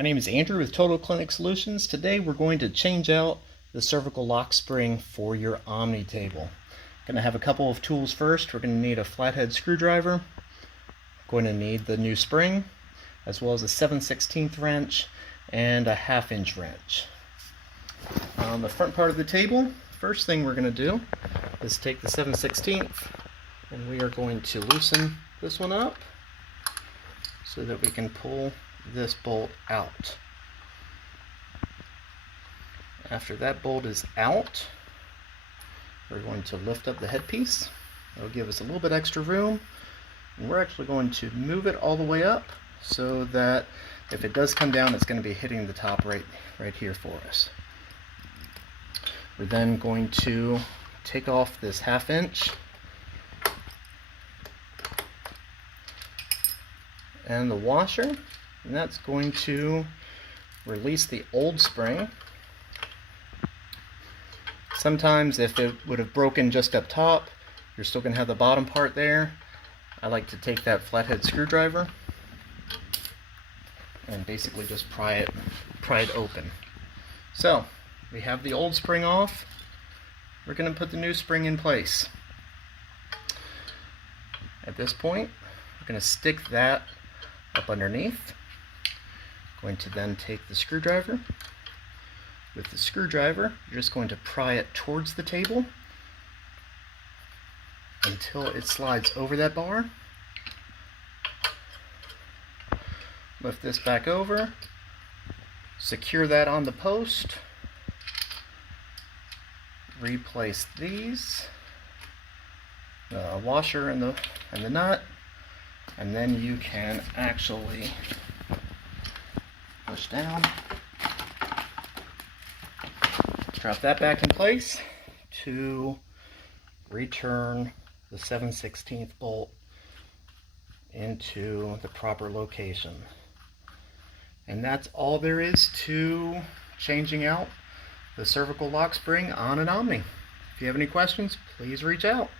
My name is Andrew with Total Clinic Solutions. Today we're going to change out the cervical lock spring for your Omni table. Going to have a couple of tools first. We're going to need a flathead screwdriver, going to need the new spring, as well as a 7/16 wrench and a 1/2 inch wrench. On the front part of the table, first thing we're going to do is take the 7/16 and we are going to loosen this one up so that we can pull this bolt out. After that bolt is out, we're going to lift up the headpiece. That'll give us a little bit extra room, and we're actually going to move it all the way up so that if it does come down, it's going to be hitting the top right here for us. We're then going to take off this 1/2 inch and the washer, and that's going to release the old spring. Sometimes if it would have broken just up top, you're still going to have the bottom part there. I like to take that flathead screwdriver and basically just pry it open. So we have the old spring off. We're going to put the new spring in place. At this point, we're going to stick that up underneath. Going to then take the screwdriver. With the screwdriver, you're just going to pry it towards the table until it slides over that bar. Lift this back over, secure that on the post, replace these, the washer and the nut, and then you can actually push down, drop that back in place to return the 7/16 bolt into the proper location. And that's all there is to changing out the cervical lock spring on an Omni. If you have any questions, please reach out.